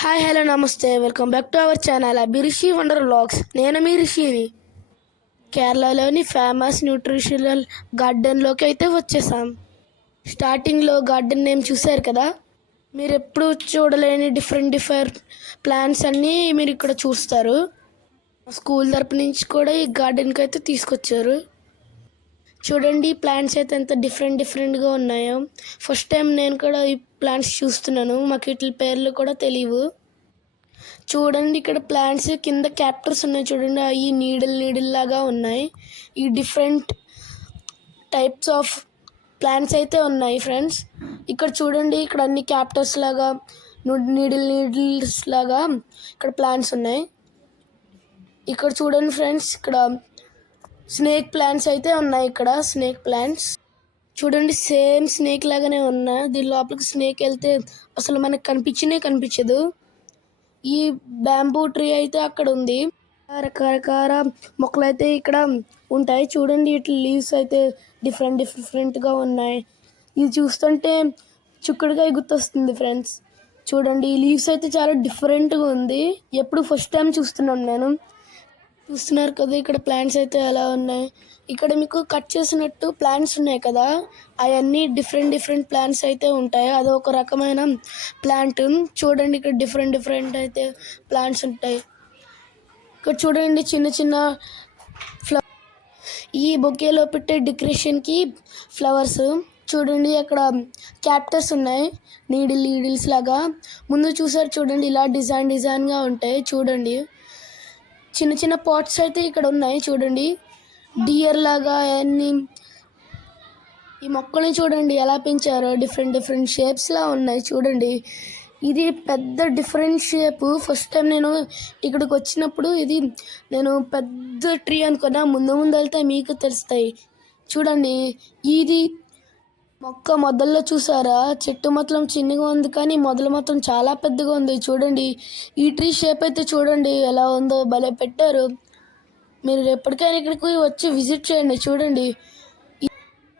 Hi hello నమస్తే welcome back to our channel Abhirishi wonder vlogs. నేను మీ రిషిని. కేరళలోని ఫేమస్ న్యూట్రిషనల్ గార్డెన్లోకి అయితే వచ్చేసాం. స్టార్టింగ్లో గార్డెన్ నేమ్ చూశారు కదా, మీరు ఎప్పుడు చూడలేని డిఫరెంట్ ప్లాంట్స్ అన్నీ మీరు ఇక్కడ చూస్తారు. స్కూల్ తరపు నుంచి కూడా ఈ గార్డెన్కి అయితే తీసుకొచ్చారు. చూడండి ప్లాంట్స్ అయితే ఎంత డిఫరెంట్గా ఉన్నాయో. ఫస్ట్ టైం నేను కూడా ఈ ప్లాంట్స్ చూస్తున్నాను. మాకు వీటి పేర్లు కూడా తెలియవు. చూడండి ఇక్కడ ప్లాంట్స్ కింద క్యాప్టర్స్ ఉన్నాయి చూడండి, ఈ నీడిల్ లాగా ఉన్నాయి. ఈ డిఫరెంట్ టైప్స్ ఆఫ్ ప్లాంట్స్ అయితే ఉన్నాయి ఫ్రెండ్స్. ఇక్కడ చూడండి, ఇక్కడ అన్ని క్యాప్టర్స్ లాగా నీడిల్స్ లాగా ఇక్కడ ప్లాంట్స్ ఉన్నాయి. ఇక్కడ చూడండి ఫ్రెండ్స్, ఇక్కడ స్నేక్ ప్లాంట్స్ అయితే ఉన్నాయి. ఇక్కడ స్నేక్ ప్లాంట్స్ చూడండి, సేమ్ స్నేక్ లాగానే ఉన్నాయి. దీని లోపలికి స్నేక్ వెళ్తే అసలు మనకు కనిపించదు. ఈ బ్యాంబూ ట్రీ అయితే అక్కడ ఉంది. రకరకాల మొక్కలు అయితే ఇక్కడ ఉంటాయి. చూడండి ఇట్లా లీవ్స్ అయితే డిఫరెంట్గా ఉన్నాయి. ఇది చూస్తుంటే చుక్కడికాయ గుర్తొస్తుంది ఫ్రెండ్స్. చూడండి ఈ లీవ్స్ అయితే చాలా డిఫరెంట్గా ఉంది. ఎప్పుడు ఫస్ట్ టైం చూస్తున్నాను నేను. చూస్తున్నారు కదా ఇక్కడ ప్లాంట్స్ అయితే ఎలా ఉన్నాయి. ఇక్కడ మీకు కట్ చేసినట్టు ప్లాంట్స్ ఉన్నాయి కదా, అవన్నీ డిఫరెంట్ ప్లాంట్స్ అయితే ఉంటాయి. అది ఒక రకమైన ప్లాంట్. చూడండి ఇక్కడ డిఫరెంట్ అయితే ప్లాంట్స్ ఉంటాయి. ఇక్కడ చూడండి చిన్న ఈ బొకేలో పెట్టే డెకరేషన్కి ఫ్లవర్స్. చూడండి అక్కడ క్యాప్టర్స్ ఉన్నాయి, నీడిల్స్ లాగా. ముందు చూసారు చూడండి, ఇలా డిజైన్గా ఉంటాయి. చూడండి చిన్న పాట్స్ అయితే ఇక్కడ ఉన్నాయి. చూడండి డియర్ లాగా అన్ని. ఈ మొక్కల్ని చూడండి ఎలా పెంచారో, డిఫరెంట్ షేప్స్ లా ఉన్నాయి. చూడండి ఇది పెద్ద డిఫరెంట్ షేప్. ఫస్ట్ టైం నేను ఇక్కడికి వచ్చినప్పుడు ఇది నేను పెద్ద ట్రీ అనుకున్నా. ముందు వెళ్తే మీకు తెలుస్తాయి. చూడండి ఇది మొక్క మొదల్లో చూసారా, చెట్టు మొత్తం చిన్నగా ఉంది కానీ మొదలు మొత్తం చాలా పెద్దగా ఉంది. చూడండి ఈ ట్రీ షేప్ అయితే చూడండి ఎలా ఉందో, భలే పెట్టారు. మీరు ఎప్పటికైనా ఇక్కడికి వచ్చి విజిట్ చేయండి. చూడండి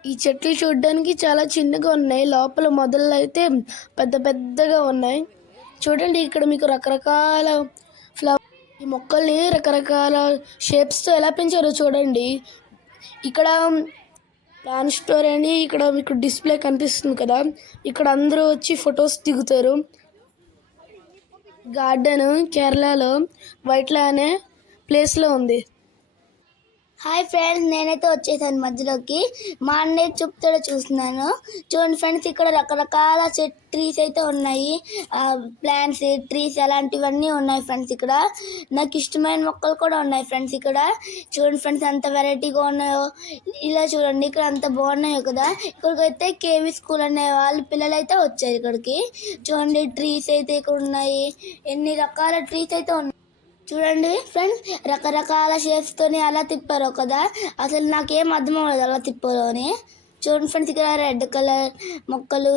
ఈ చెట్లు చూడడానికి చాలా చిన్నగా ఉన్నాయి, లోపల మొదళ్ళు అయితే పెద్దగా ఉన్నాయి. చూడండి ఇక్కడ మీకు రకరకాల ఈ మొక్కల్ని రకరకాల షేప్స్తో ఎలా పెంచారో చూడండి. ఇక్కడ ప్లాంట్ స్టోర్ అని ఇక్కడ మీకు డిస్ప్లే కనిపిస్తుంది కదా, ఇక్కడ అందరూ వచ్చి ఫొటోస్ దిగుతారు. గార్డెన్ కేరళలో వైట్లా అనే ప్లేస్లో ఉంది. హాయ్ ఫ్రెండ్స్, నేనైతే వచ్చేసాను మధ్యలోకి. మా అన్నయ్య చెప్తాడో చూస్తున్నాను. చూడండి ఫ్రెండ్స్, ఇక్కడ రకరకాల ట్రీస్ అయితే ఉన్నాయి. ప్లాంట్స్, ట్రీస్ అలాంటివన్నీ ఉన్నాయి ఫ్రెండ్స్. ఇక్కడ నాకు ఇష్టమైన మొక్కలు కూడా ఉన్నాయి ఫ్రెండ్స్. ఇక్కడ చూడండి ఫ్రెండ్స్ ఎంత వెరైటీగా ఉన్నాయో. ఇలా చూడండి ఇక్కడ అంత బాగున్నాయో కదా. ఇక్కడికైతే కేవీ స్కూల్ అనే వాళ్ళ పిల్లలు అయితే వచ్చారు ఇక్కడికి. చూడండి ట్రీస్ అయితే ఇక్కడ ఉన్నాయి, ఎన్ని రకాల ట్రీస్ అయితే ఉన్నాయి. చూడండి ఫ్రెండ్స్, రకరకాల షేప్స్తోని అలా తిప్పారు కదా, అసలు నాకేం అర్థం అవ్వలేదు అలా తిప్పారు అని. చూడండి ఫ్రెండ్స్, ఇక్కడ రెడ్ కలర్ మొక్కలు,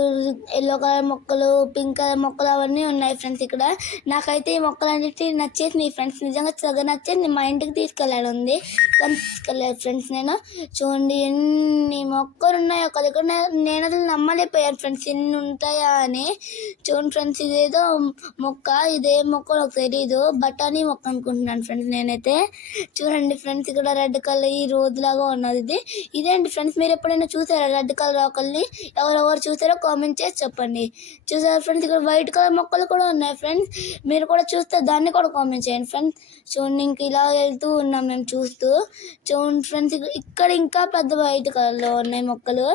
ఎల్లో కలర్ మొక్కలు, పింక్ కలర్ మొక్కలు అవన్నీ ఉన్నాయి ఫ్రెండ్స్. ఇక్కడ నాకైతే ఈ మొక్కలు అన్నిటి నచ్చేసినాయి ఫ్రెండ్స్. నిజంగా చక్కగా నచ్చేది. మా ఇంటికి తీసుకెళ్ళాలి ఉంది కానీ తీసుకెళ్ళాను ఫ్రెండ్స్ నేను. చూడండి ఎన్ని మొక్కలు ఉన్నాయో కదా. ఇక్కడ నేను అసలు నమ్మలేకపోయాను ఫ్రెండ్స్ ఎన్ని ఉంటాయా అని. చూడండి ఫ్రెండ్స్, ఇదేదో మొక్క, ఇదే మొక్క నాకు తెలీదు, బఠానీ మొక్క అనుకుంటున్నాను ఫ్రెండ్స్ నేనైతే. చూడండి ఫ్రెండ్స్, ఇక్కడ రెడ్ కలర్ ఈ రోజు లాగా ఉన్నది. ఇదేంటి ఫ్రెండ్స్, మీరు ఎప్పుడైనా చూసారా రెడ్ కలర్ మొక్కల్ని? ఎవరెవరు చూసారో కామెంట్ చేసి చెప్పండి. చూసారా ఫ్రెండ్స్, ఇక్కడ వైట్ కలర్ మొక్కలు కూడా ఉన్నాయి ఫ్రెండ్స్. మీరు కూడా చూస్తే దాన్ని కూడా కామెంట్ చేయండి ఫ్రెండ్స్. చూడండి ఇంక ఇలా వెళ్తూ ఉన్నాం మేము చూస్తూ. చూడండి ఫ్రెండ్స్, ఇక్కడ ఇంకా పెద్ద వైట్ కలర్లో ఉన్నాయి మొక్కలు.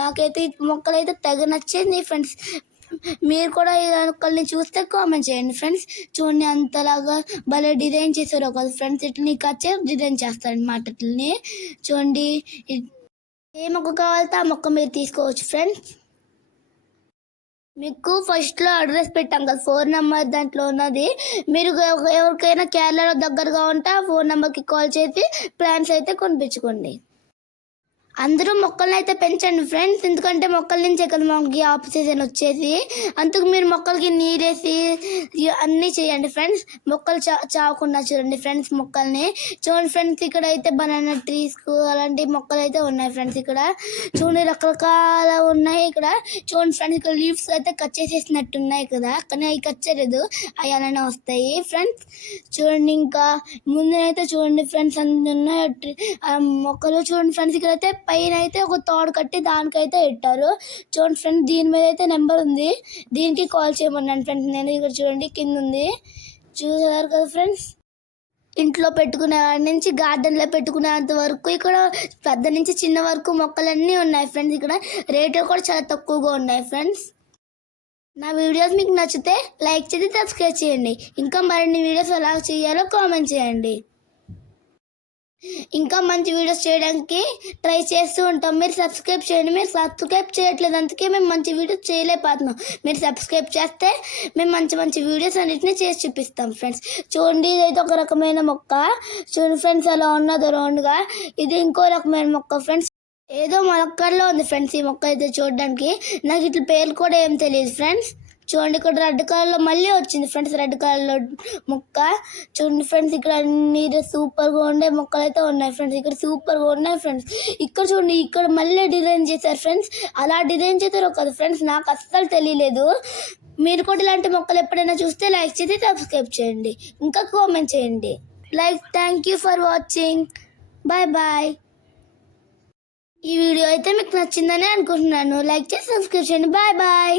నాకైతే ఈ మొక్కలు అయితే తెగ నచ్చింది ఫ్రెండ్స్. మీరు కూడా ఈ మొక్కల్ని చూస్తే కామెంట్ చేయండి ఫ్రెండ్స్. చూడండి అంతలాగా భలే డిజైన్ చేశారు ఒక ఫ్రెండ్స్. ఇట్లని కచ్చే డిజైన్ చేస్తారనమాట ఇట్లని. చూడండి ఏ మొక్క కావాలితే ఆ మొక్క మీరు తీసుకోవచ్చు ఫ్రెండ్స్. మీకు ఫస్ట్లో అడ్రస్ పెట్టాం కదా 4 నెంబర్, దాంట్లో ఉన్నది. మీరు ఎవరికైనా కేరళలో దగ్గరగా ఉంటే ఆ 4 నెంబర్కి కాల్ చేసి ప్లాన్స్ అయితే కొనిపించుకోండి. అందరూ మొక్కలను అయితే పెంచండి ఫ్రెండ్స్, ఎందుకంటే మొక్కల నుంచే కదా మనకి ఆక్సిజన్ వచ్చేది. అందుకు మీరు మొక్కలకి నీరేసి అన్నీ చేయండి ఫ్రెండ్స్. మొక్కలు చావకుండా చూడండి ఫ్రెండ్స్ మొక్కల్ని. చూడండి ఫ్రెండ్స్, ఇక్కడ అయితే బనానా ట్రీస్ అలాంటి మొక్కలు అయితే ఉన్నాయి ఫ్రెండ్స్. ఇక్కడ చూడండి రకరకాల ఉన్నాయి. ఇక్కడ చూడండి ఫ్రెండ్స్, ఇక్కడ లీవ్స్ అయితే కట్ చేసేసినట్టు ఉన్నాయి కదా, కానీ అవి కట్ చేయలేదు, అవి అలానే వస్తాయి ఫ్రెండ్స్. చూడండి ఇంకా ముందునైతే చూడండి ఫ్రెండ్స్ అన్ని ఉన్నాయి మొక్కలు. చూడండి ఫ్రెండ్స్, ఇక్కడైతే పైన అయితే ఒక తాడు కట్టి దానికైతే పెట్టారు. చూడండి ఫ్రెండ్స్, దీని మీద అయితే నెంబర్ ఉంది, దీనికి కాల్ చేయమన్నాను ఫ్రెండ్స్ నేను. ఇక్కడ చూడండి కింద ఉంది, చూసారు కదా ఫ్రెండ్స్. ఇంట్లో పెట్టుకునే వాడి నుంచి గార్డెన్లో పెట్టుకునేంత వరకు ఇక్కడ పెద్ద నుంచి చిన్న వరకు మొక్కలన్నీ ఉన్నాయి ఫ్రెండ్స్. ఇక్కడ రేట్లు కూడా చాలా తక్కువగా ఉన్నాయి ఫ్రెండ్స్. నా వీడియోస్ మీకు నచ్చితే లైక్ చేసి సబ్స్క్రైబ్ చేయండి. ఇంకా మరిన్ని వీడియోస్ ఎలా చేయాలో కామెంట్ చేయండి. ఇంకా మంచి వీడియోస్ చేయడానికి ట్రై చేస్తూ ఉంటాం. మీరు సబ్స్క్రైబ్ చేయండి. మీరు సబ్స్క్రైబ్ చేయట్లేదు, అందుకే మేము మంచి వీడియోస్ చేయలేకపోతున్నాం. మీరు సబ్స్క్రైబ్ చేస్తే మేము మంచి మంచి వీడియోస్ అన్నిటిని చేసి చూపిస్తాం ఫ్రెండ్స్. చూడండి, ఇదైతే ఒక రకమైన మొక్క. చూడండి ఫ్రెండ్స్, అలా ఉన్నది రౌండ్గా. ఇది ఇంకో రకమైన మొక్క ఫ్రెండ్స్. ఏదో మొలకల్లో ఉంది ఫ్రెండ్స్ ఈ మొక్క అయితే చూడడానికి. నాకు ఇట్లా పేర్లు కూడా ఏం తెలియదు ఫ్రెండ్స్. చూడండి, ఇక్కడ రెడ్ కలర్లో మళ్ళీ వచ్చింది ఫ్రెండ్స్, రెడ్ కలర్లో మొక్క. చూడండి ఫ్రెండ్స్, ఇక్కడ అన్ని సూపర్గా ఉండే మొక్కలు అయితే ఉన్నాయి ఫ్రెండ్స్. ఇక్కడ సూపర్గా ఉన్నాయి ఫ్రెండ్స్. ఇక్కడ చూడండి, ఇక్కడ మళ్ళీ డిజైన్ చేశారు ఫ్రెండ్స్. అలా డిజైన్ చేశారో కదా ఫ్రెండ్స్, నాకు అస్సలు తెలియలేదు. మీరు కూడా ఇలాంటి మొక్కలు ఎప్పుడైనా చూస్తే లైక్ చేసి సబ్స్క్రైబ్ చేయండి, ఇంకా కామెంట్ చేయండి. Thank you for watching. Bye bye. ఈ వీడియో అయితే మీకు నచ్చిందని అనుకుంటున్నాను. లైక్ చేసి సబ్స్క్రైబ్ చేయండి. Bye bye.